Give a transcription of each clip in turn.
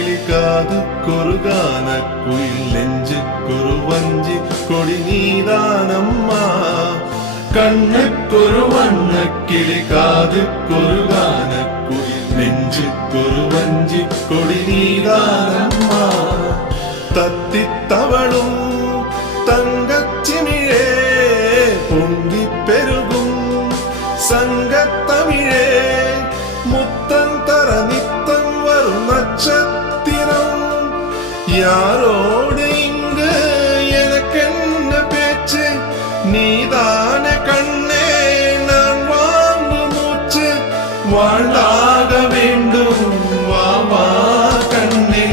കണ്ണ് കൊറുവണ്ണ കിളി കാത് കൊറുകാന കുയിൽ നെഞ്ച് കൊറുവഞ്ചി കൊടി നീതാനമ്മ കണ്ണ് കൊറുവണ്ണ കിളി കാത് കൊറുകാന കുയിൽ നെഞ്ച് കൊറുവഞ്ചി കൊടി നീതാനമ്മ തത്തിത്തവളും തങ്കച്ചിമിഴേ പൊങ്കിപ്പെരുകും സംഗത്തമിഴേ யாரோடு இங்கு? எனக்கென்ன பேச்சு? நீதான கண்ணே நான் வாங்கு மூச்சு. வாழ்ந்தாக வேண்டும் வாமா கண்ணே.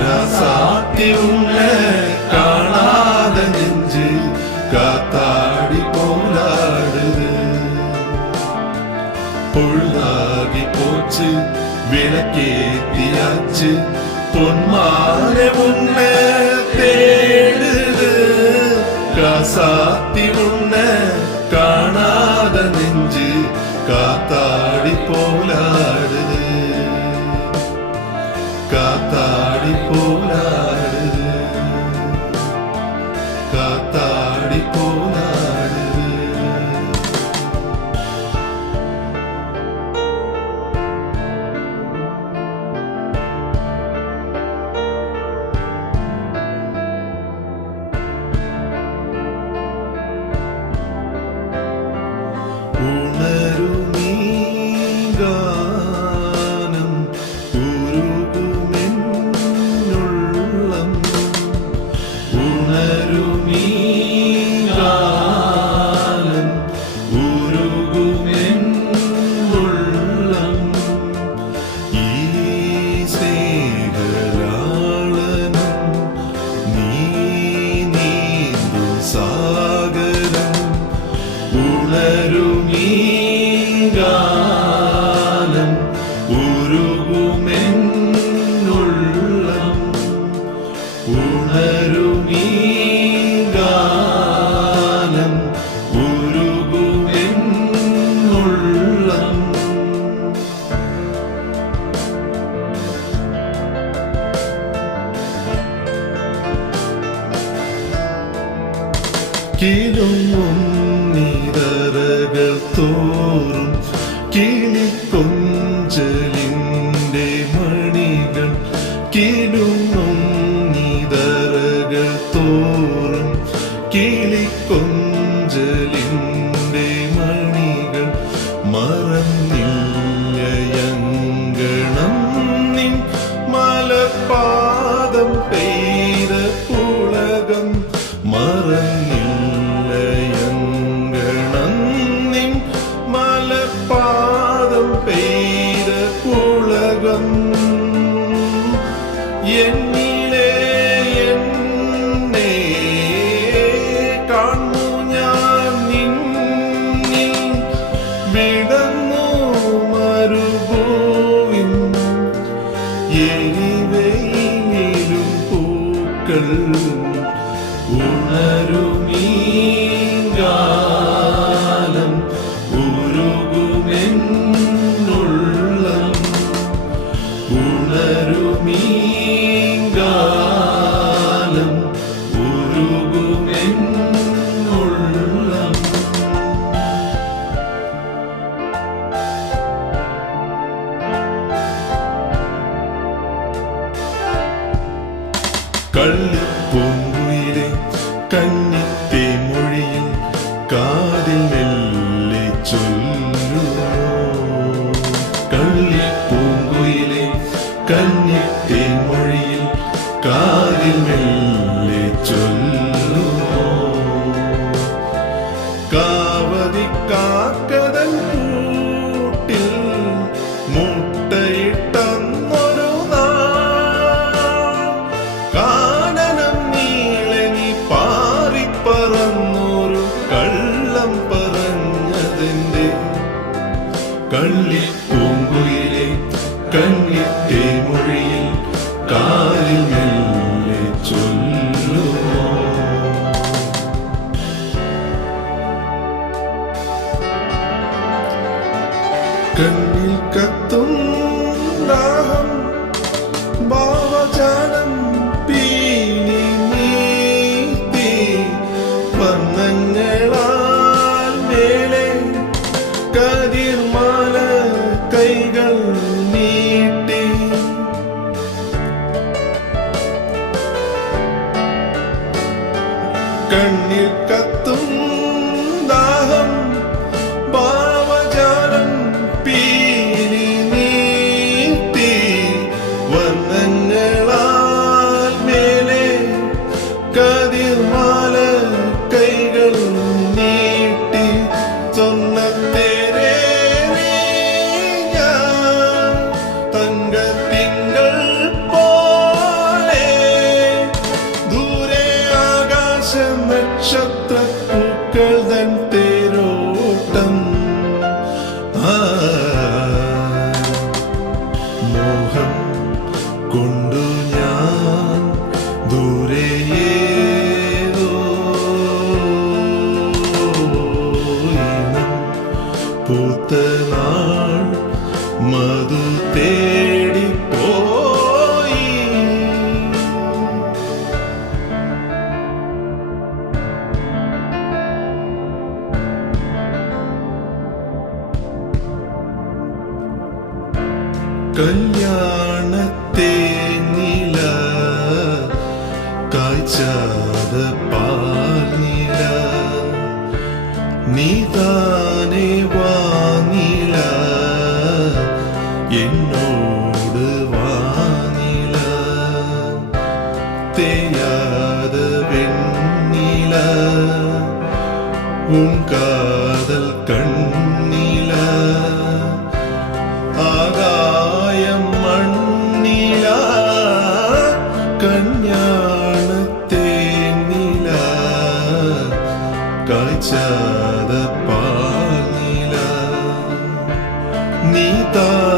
ரசாத்தி உள்ள காணாத நெஞ்சு காத்தாடி போராடுது பொழுதாகி போச்சு விளக்கேத்தியாச்சு. பொன்மாலை உன்ன தேடுது காசாத்தி உன்ன காணாத நெஞ்சு காத்தாடி போலாடுது ഉണരുമീ que ഉണരുമീ கண்ணு കന്നിത്തെ മൊഴിയിൽ കാലിൽ മെല്ലെ ചൊല്ലുമോ never കല്യാണത്തെ നില കാഴ്ചാത പാലില നീതാനെ ചാതപ്പാങ്ങില നീ താ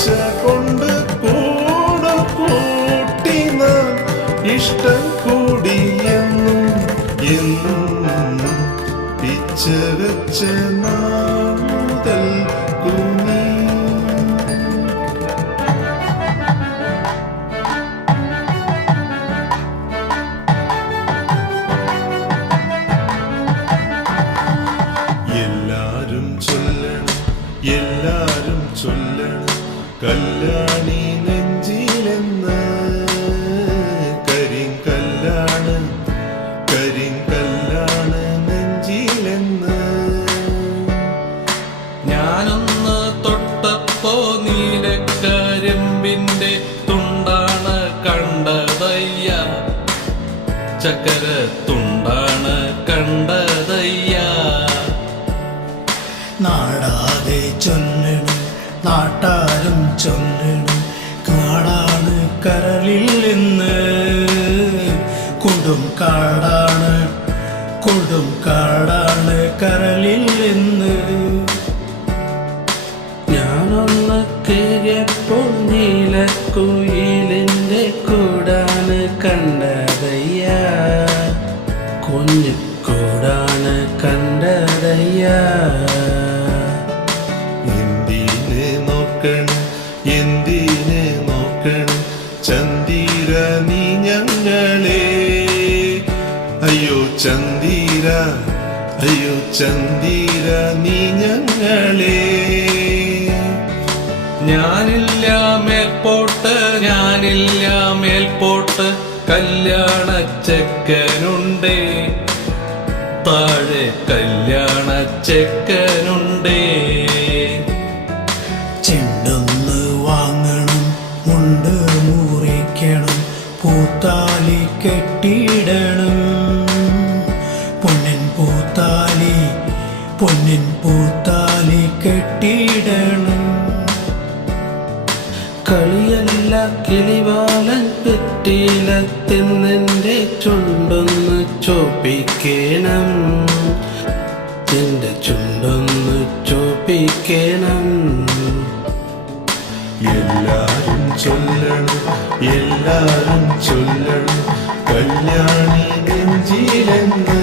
ആശ കൊണ്ട് കൂടെ കൂട്ടിന ഇഷ്ടം കൂടിയെന്നും എന്നും നെഞ്ചിലെന്ന്. കരിങ്കല്ലാണ് കരിങ്കല്ലാണ് തുണ്ടാണ് ചക്കര തുണ്ടാണ് കണ്ടതയ്യ. നാടാതെ ചൊല്ലണം നാട്ടാരും ചൊല്ലണം കാടാണ് കരളിൽ നിന്ന്. കൊടും കാടാണ് കൊടും കാടാണ് കരളിൽ നിന്ന്. ചന്ദിര നീ ഞങ്ങളെ ഞാനില്ല മേൽപോട്ട് ഞാനില്ല മേൽപോട്ട് കല്യാണ ചെക്കനുണ്ടേ താഴെ കല്യാണ ചെക്കനുണ്ടേ ചെണ്ടൊന്ന് മുണ്ട് പൂത്താലി കെട്ടിയിടണം. പൊന്നിൻ പൂത്താലി കെട്ടിയിടണം. കളിയല്ല കിളിവാലൻ പെറ്റിയിലത്തിന്നെന്റെ ചുണ്ടൊന്ന് ചോപ്പിക്കണം. എന്റെ ചുണ്ടൊന്ന് ചോപ്പിക്കേണം. എല്ലാരും ചൊല്ലണം എല്ലാരും ചൊല്ലണം. കല്യാണി ഗഞ്ചിലെന്ന്